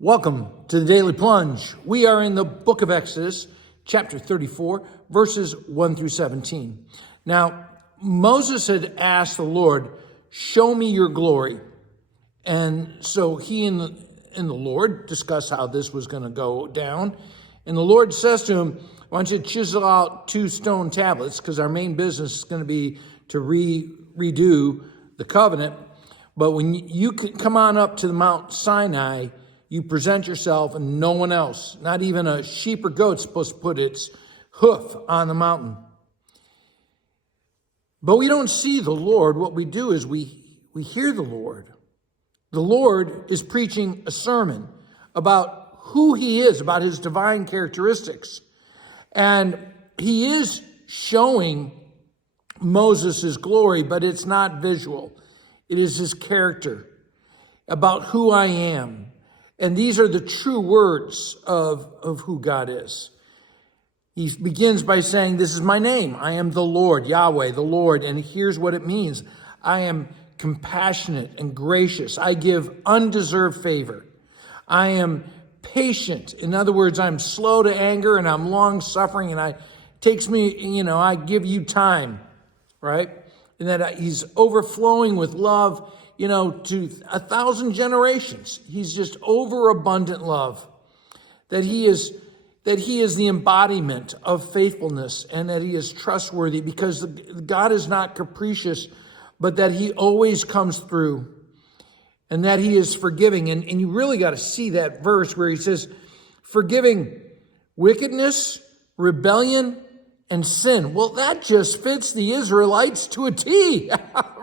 Welcome to the Daily Plunge. We are in the book of Exodus, chapter 34, verses 1 through 17. Now, Moses had asked the Lord, show me your glory. And so he and the Lord discussed how this was going to go down. And the Lord says to him, I want you to chisel out 2 stone tablets because our main business is going to be to redo the covenant. But when you come on up to the Mount Sinai, you present yourself and no one else, not even a sheep or goat, supposed to put its hoof on the mountain. But we don't see the Lord. What we do is we hear the Lord. The Lord is preaching a sermon about who he is, about his divine characteristics. And he is showing Moses his glory, but it's not visual. It is his character, about who I am. And these are the true words of who God is. He begins by saying, this is my name. I am the Lord, Yahweh, the Lord. And here's what it means. I am compassionate and gracious. I give undeserved favor. I am patient. In other words, I'm slow to anger and I'm long suffering and I give you time, right? And that he's overflowing with love, to 1,000 generations. He's just overabundant love. That he is the embodiment of faithfulness and that he is trustworthy because God is not capricious, but that he always comes through and that he is forgiving. And you really got to see that verse where he says, forgiving wickedness, rebellion, and sin. Well, that just fits the Israelites to a T,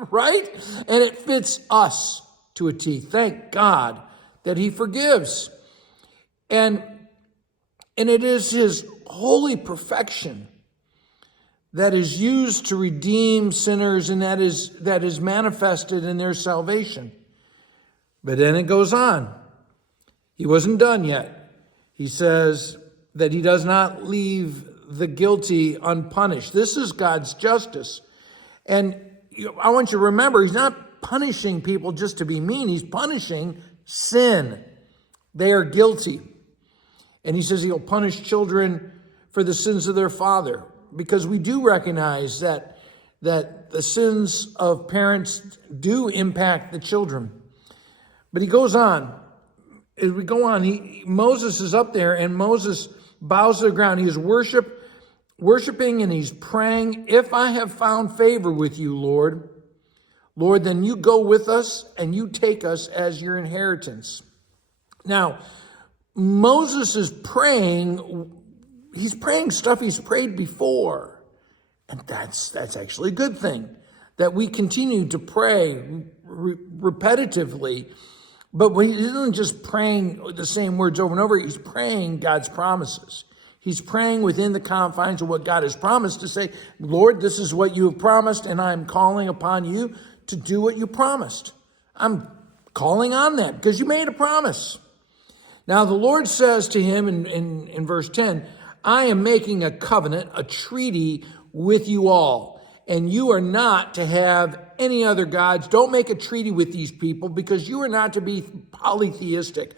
right? And it fits us to a T. Thank God that he forgives. And it is his holy perfection that is used to redeem sinners and that is manifested in their salvation. But then it goes on. He wasn't done yet. He says that he does not leave the guilty unpunished. This is God's justice. And I want you to remember, he's not punishing people just to be mean. He's punishing sin. They are guilty. And he says he'll punish children for the sins of their father. Because we do recognize that the sins of parents do impact the children. But he goes on. As we go on, Moses is up there and Moses bows to the ground. He is worshiping and he's praying. If I have found favor with you, Lord, then you go with us and you take us as your inheritance. Now, Moses is praying. He's praying stuff he's prayed before. And that's actually a good thing, that we continue to pray repetitively. But he isn't just praying the same words over and over. He's praying God's promises. He's praying within the confines of what God has promised to say, Lord, this is what you have promised, and I'm calling upon you to do what you promised. I'm calling on that because you made a promise. Now, the Lord says to him in verse 10, I am making a covenant, a treaty with you all, and you are not to have any other gods. Don't make a treaty with these people because you are not to be polytheistic.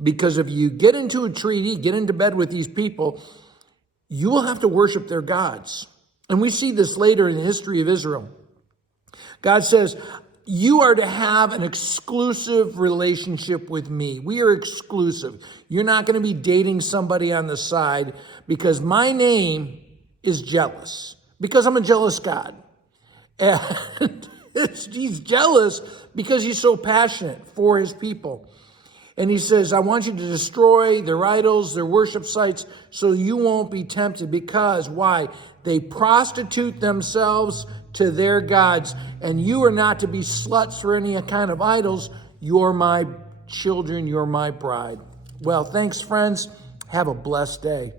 Because if you get into a treaty, get into bed with these people, you will have to worship their gods. And we see this later in the history of Israel. God says, you are to have an exclusive relationship with me. We are exclusive. You're not going to be dating somebody on the side because my name is jealous. Because I'm a jealous God. And he's jealous because he's so passionate for his people. And he says, I want you to destroy their idols, their worship sites, so you won't be tempted. Because, why? They prostitute themselves to their gods. And you are not to be sluts for any kind of idols. You're my children. You're my bride. Well, thanks, friends. Have a blessed day.